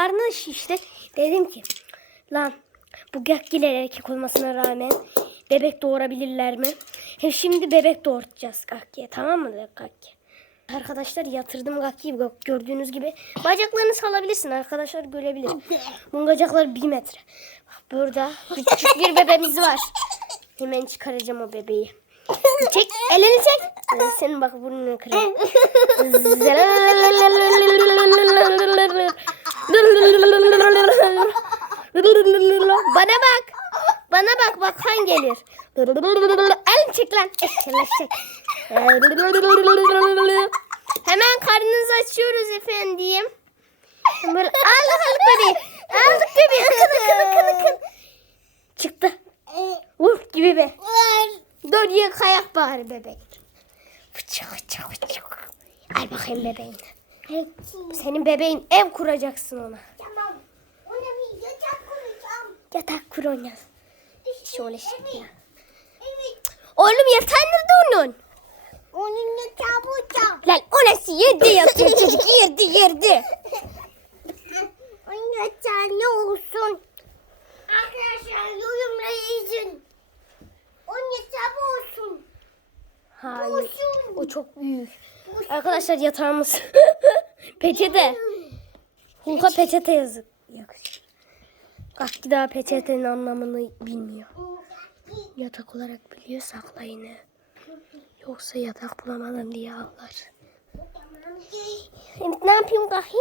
karınlarını şişti. Dedim ki lan bu gakkiler erkek olmasına rağmen bebek doğurabilirler mi? Hem şimdi bebek doğurtacağız Gakki'ye tamam mı Gakki? Arkadaşlar yatırdım Gakki'yi gördüğünüz gibi. Bacaklarını salabilirsin arkadaşlar görebilir. Bunun bacakları bir metre. Burada küçük bir bebeğimiz var. Hemen çıkaracağım o bebeği. Çek elini çek. Senin bak burnunu kırayım. Bana bak. Bana bak bak kan gelir. El çek lan. Eşeleşecek. Hemen karnınızı açıyoruz efendim. Böyle aldık aldık bebeği. Aldık bebeği. Akın akın akın akın. Çıktı. Uf gibi be. Dur ye kayak bari bebek. Fıçık fıçık fıçık. Al bakayım bebeğini. Senin bebeğin ev kuracaksın ona. Tamam. Ona bir yatak kuracağım. Yatak kur ona. Şöyle şey ya. Evet. Oğlum yatağı nerede onun? Onun yatağı burada. Lan o nasıl yerde yatıyor çocuk yerde yerde. Onun yatağı ne olsun? Arkadaşlar yorumlara yazın. Onun yatağı olsun. Hayır. Olsun. O çok büyük. Arkadaşlar yatağımız. peçete. Hulka peçete yazık. Yakışır. Kalk daha peçetenin anlamını bilmiyor. Yatak olarak biliyor saklayını. Yoksa yatak bulamadım diye ağlar. Evet, ne yapayım Gahi?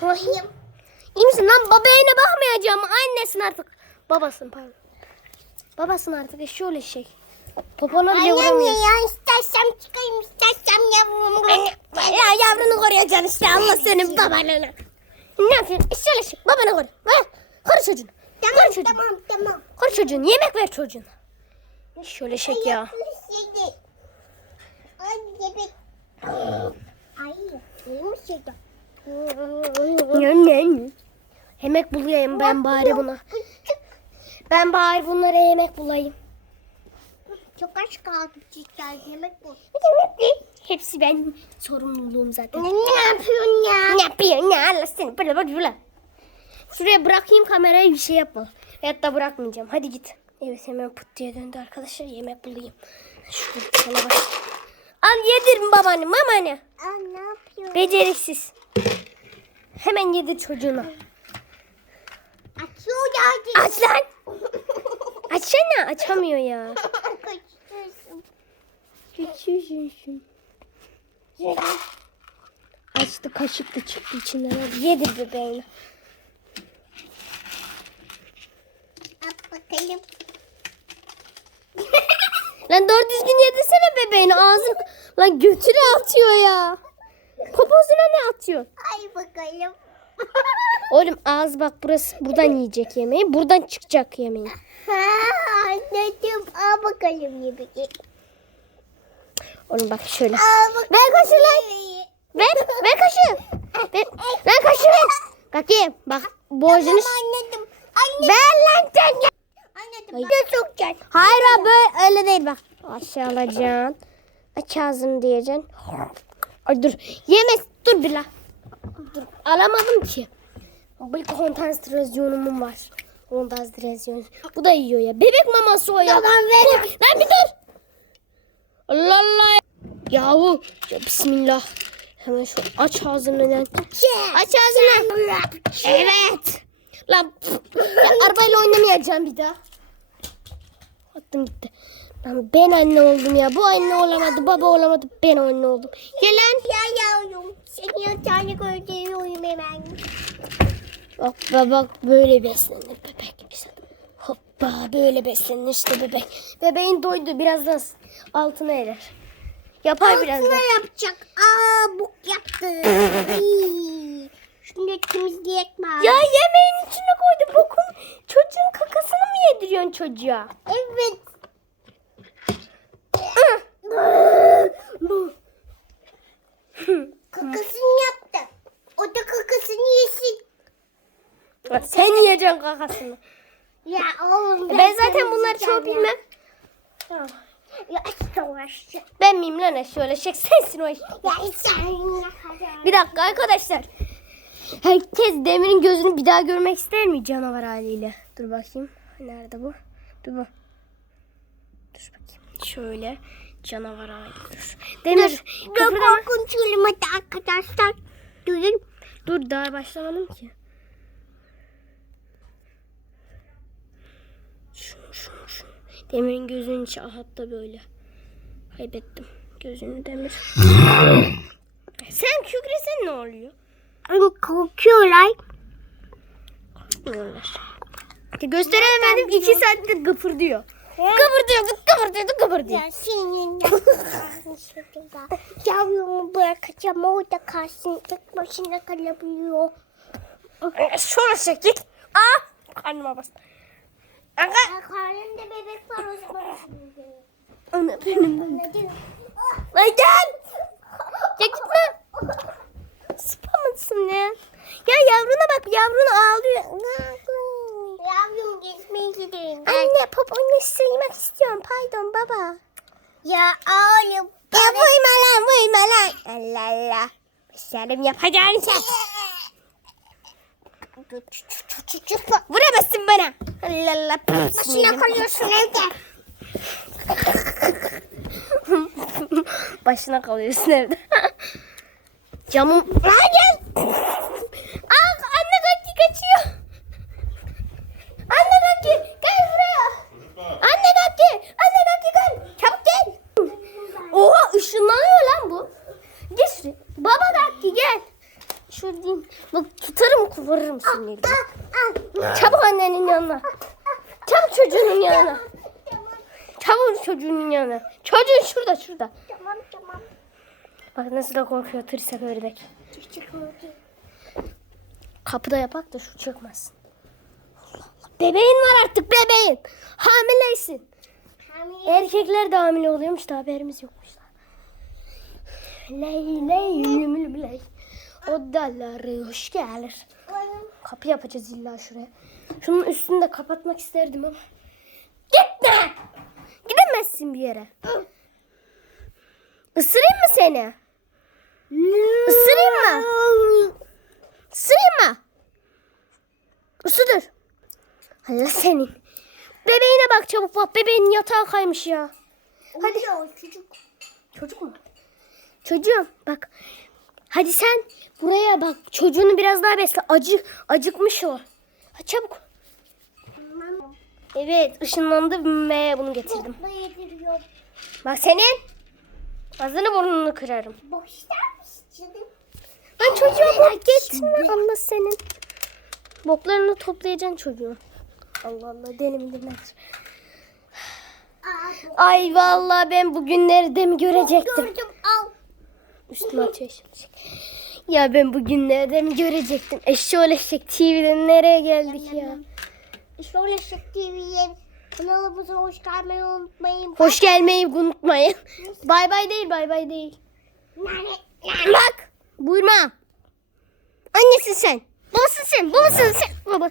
Gahi. İyi misin lan? Babayına bakmayacağım. Annesin artık. Babasın pardon. Babasın artık. Eşi öyle şey. Popona bile vuramıyor. ya istersem çıkayım istersem yavrum. Ya yavrunu koruyacaksın işte Allah senin babanını. Ne yapıyorsun? Şöyle şey. Babana koru. Ha? Koru çocuğunu. Tamam Koru çocuğunu. tamam tamam. Koru çocuğunu. Yemek ver çocuğuna. Şöyle şek ya. Ay bebek. Ay mi şeydi? Yemek bulayım ben bari buna. Ben bari bunlara yemek bulayım. Çok aç kaldı cidden yemek bu. Hepsi benim sorumluluğum zaten. Ne, ne yapıyorsun ya? Ne yapıyorsun ya Allah seni böyle böyle böyle. Şuraya bırakayım kamerayı bir şey yapma. Veyahut da bırakmayacağım. Hadi git. Evet hemen put diye döndü arkadaşlar. Yemek bulayım. Şurada sana bak. Al yedir babanı mamanı. Aa, ne yapıyorsun? Beceriksiz. Hemen yedir çocuğuna. Açıyor ya. Aç lan. Açsana. Açamıyor ya. Kaçıyorsun. Geçiyorsun. Açtı kaşıktı çıktı içinden. Yedir bebeğini. At bakalım. Lan doğru düzgün yedirsene bebeğini. Ağzın lan götüne atıyor ya. Poposuna ne atıyor? Ay bakalım. Oğlum ağız bak burası buradan yiyecek yemeği. Buradan çıkacak yemeği. ha, anneciğim al bakalım yemeği. Oğlum bak şöyle. Ver kaşığı lan. Ver. Ver kaşığı. Ver. Lan kaşığı ver. Bakayım. Bak borcunu. Anladım. Ver lan sen ya. Anladım. Ay. Ne sokacak? Hayır abi öyle değil bak. Aşağı alacaksın. Aç ağzını diyeceksin. Ay dur. Yemez. Dur bir la. Dur. Alamadım ki. Bir konsantrasyonum var. Konsantrasyon. Bu da yiyor ya. Bebek maması o ya. Tamam, ver. Lan bir dur. Allah Allah. Yahu. Ya, bismillah. Hemen şu aç ağzını lan. Aç ağzını. Evet. Lan ya, arabayla oynamayacağım bir daha. Attım gitti. Lan ben anne oldum ya. Bu anne olamadı, baba olamadı. Ben anne oldum. Gel lan. Ya yavrum. Seni yatağını gönderiyorum hemen. Bak bak böyle beslenir bebek. Hoppa böyle beslenir işte bebek. Bebeğin doydu birazdan altına erer. Yapar. Altına yapacak. Aa buk yaptı. Şunu temizleyek bari. Ya yemeğin içine koydu bokun. Çocuğun kakasını mı yediriyorsun çocuğa? Evet. Kakasını yaptı. O da kakasını yesin. Sen yiyeceksin kakasını. Ya oğlum Ben zaten seni bunları çok bilmem. Savaş. Ya Ben miyim lan eşi öyle şek sensin o. Bir dakika arkadaşlar. Herkes Demir'in gözünü bir daha görmek ister mi canavar haliyle? Dur bakayım. Nerede bu? Dur bu. Dur bakayım. Şöyle canavar hali dur. Demir Dur kıpırdama. korkunç arkadaşlar. Durun. Dur daha başlamadım ki. Şunu şunu. Demir'in gözünün içi hatta böyle. Kaybettim gözünü Demir. Sen kükresen ne oluyor? Hani korkuyorlar. Bilmiyorlar. Gösteremedim iki saattir gıpırdıyor. Kıpırdıyordu kıpırdıyordu kıpırdıyor. Ya senin şurada. Yavrumu bırakacağım orada kalsın. Tek başına kalabiliyor. Şöyle çekil. Aa karnıma bas. Aga. Ya karnında bebek var o zaman. Ana benim. Ay gel. Ya gitme. Sıpamışsın ya. Ya yavruna bak yavrun ağlıyor. Yavrum gezmeye gidelim. Anne pop onu sıymak istiyorum. Pardon baba. Ya oğlum. Ya vurma lan vurma lan. Allah Allah. Selim yapacağın şey. Vuramazsın bana. Allah Allah. Başına kalıyorsun evde. Başına kalıyorsun evde. Camım... Aa gel. Aa anne Gaki kaçıyor. Anne Gaki gel buraya. Anne Gaki. Anne Gaki gel. Çabuk gel. Oha ışınlanıyor lan bu. Gel şuraya. Baba Gaki gel. Şuradan. Bak kıvırırım seni. Çabuk annenin yanına. Çabuk çocuğunun yanına. Çabuk çocuğunun yanına. Çocuğun şurada şurada. Tamam tamam. Bak nasıl da korkuyor tırsak ördek. Kapıda yapak da şu çıkmasın. Bebeğin var artık bebeğin. Hamileysin. Hamile. Erkekler de hamile oluyormuş da haberimiz yokmuş. Ley ley yümül ley. O dalları hoş gelir. Kapı yapacağız illa şuraya. Şunun üstünü de kapatmak isterdim ama. Gitme. Gidemezsin bir yere. Isırayım mı seni? Isırayım mı? Isırayım mı? Isırır. Allah senin. Bebeğine bak çabuk bak. Bebeğin yatağı kaymış ya. Hadi. Çocuk. Çocuk mu? Çocuğum bak. Hadi sen buraya bak. Çocuğunu biraz daha besle. Acı, acıkmış o. Hadi çabuk. Evet ışınlandı ve bunu getirdim. Bak senin ağzını burnunu kırarım. Boş ister misin canım? Lan çocuğa bok getirme Allah senin. Boklarını toplayacaksın çocuğu. Allah Allah deli midir nedir? Bu- Ay vallahi ben bugünleri de mi görecektim? Gördüm al. Üstüme şimdi. Ya ben bugünleri de mi görecektim? Eşşoğlu eşek TV'den nereye geldik ya? Şöyle Şık TV'ye kanalımıza hoş gelmeyi unutmayın. Hoş gelmeyi unutmayın. Bay bay değil bay bay değil. Bak buyurma. Annesin sen. Babasın sen. Babasın sen. Baba.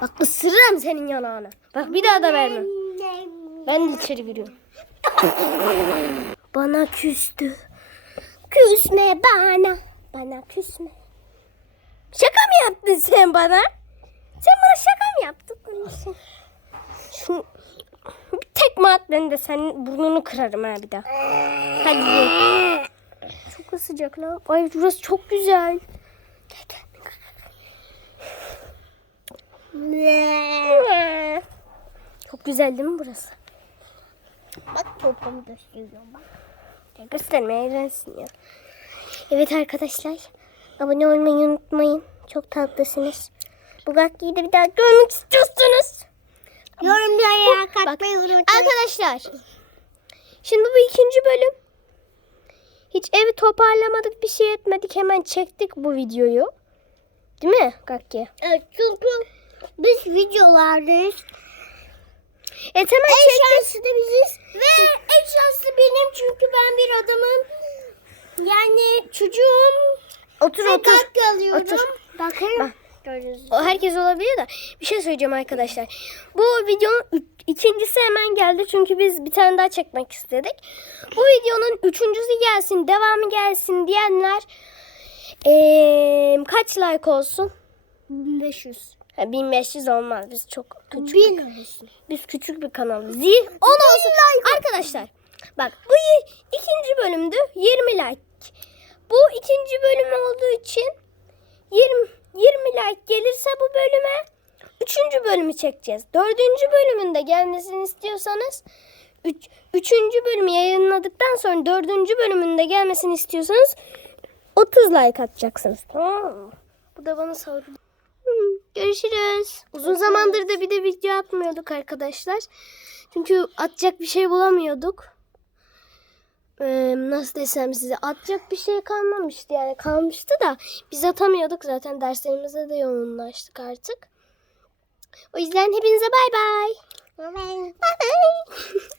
Bak ısırırım senin yanağına. Bak bir daha da vermem. Ben de içeri giriyorum. Bana küstü. Küsme bana. Bana küsme. Şaka mı yaptın sen bana? Sen bana şaka mı yaptın? Şu bir tekme at ben de senin burnunu kırarım ha bir daha. Hadi. Çok da sıcak lan. Ay burası çok güzel. Çok güzel değil mi burası? Bak topumu gösteriyorum bak. Ya göstermeye gelsin ya. Evet arkadaşlar. Abone olmayı unutmayın. Çok tatlısınız. Bu Gakki'yi de bir daha görmek istiyorsunuz. Yorumlara Bak, katmayı unutmayın. Arkadaşlar. Şimdi bu ikinci bölüm. Hiç evi toparlamadık bir şey etmedik. Hemen çektik bu videoyu. Değil mi Gakki? Evet çünkü biz videolardayız. Evet hemen En çektik. şanslı da biziz. Ve en şanslı benim çünkü ben bir adamım. Yani çocuğum. Otur otur. alıyorum. Otur. Bakın. Bak. O herkes olabilir de bir şey söyleyeceğim arkadaşlar. Bu videonun ikincisi hemen geldi çünkü biz bir tane daha çekmek istedik. Bu videonun üçüncüsü gelsin, devamı gelsin diyenler Ee, kaç like olsun? 500. Ha, 1500 olmaz. Biz çok küçük. Bin bir- olsun. Biz küçük bir kanalız. Zil 10 olsun. Arkadaşlar bak bu ikinci bölümdü. 20 like. Bu ikinci bölüm olduğu için 20 20 like gelirse bu bölüme üçüncü bölümü çekeceğiz. Dördüncü bölümünde gelmesini istiyorsanız üç, üçüncü bölümü yayınladıktan sonra dördüncü bölümünde gelmesini istiyorsanız 30 like atacaksınız. Tamam? Bu da bana sordu. Hmm, Görüşürüz. Uzun zamandır da bir de video atmıyorduk arkadaşlar. Çünkü atacak bir şey bulamıyorduk. Ee, nasıl desem size atacak bir şey kalmamıştı yani kalmıştı da biz atamıyorduk zaten derslerimize de yoğunlaştık artık. O yüzden hepinize bay bay. Bay bay.